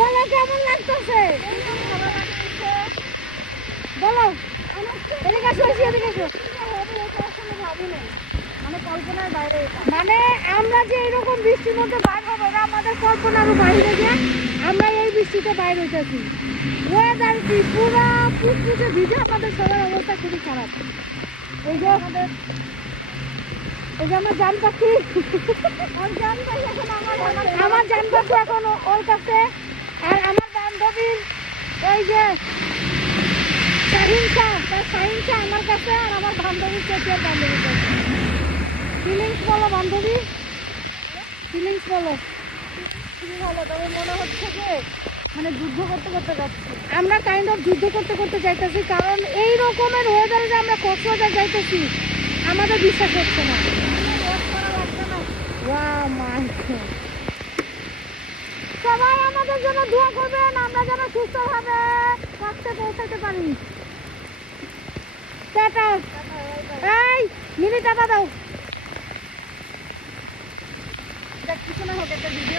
বলো কেমন লাগতেছে, বলো। এদিকে আসো, এদিকে আসো। মানে কল্পনার বাইরে, মানে আমরা যে এরকম বৃষ্টির মধ্যে বাইর হবো এটা আমাদের কল্পনারও বাইরে, যে আমরা এই বৃষ্টিতে বাইর হইতেছি। ওয়েদার কি পুরো পুচপুচে ভিজে, আমাদের সবার অবস্থা খুবই খারাপ। এই যে আমাদের, এই যে আমার জান পাখি, আমার জান পাখি এখন ওর কাছে, আর আমার বান্ধবীর ওই যে শাহিনশা, তার শাহিনশা আমার কাছে, আর আমার বান্ধবীর চেটিয়ার বান্ধবীর কাছে। ফিলিংস বলো বান্ধবী, ফিলিংস বলো। খুবই ভালো। তবে মনে হচ্ছে যে মানে যুদ্ধ করতে করতে যাচ্ছি। আমরা কাইন্ড অফ যুদ্ধ করতে করতে যাইতেছি, কারণ এই রকমের ওয়েদারে যে আমরা কক্সবাজার যাইতেছি আমাদের বিশ্বাস হচ্ছে না। ওয়াও মাই গড। সবাই আমাদের জন্য দোয়া করবেন, আমরা যেন সুস্থভাবে কক্সে পৌঁছাতে পারি। টাটা। এই মিনি টাটা দাও। কিছু না হোক, একটা ভিডিও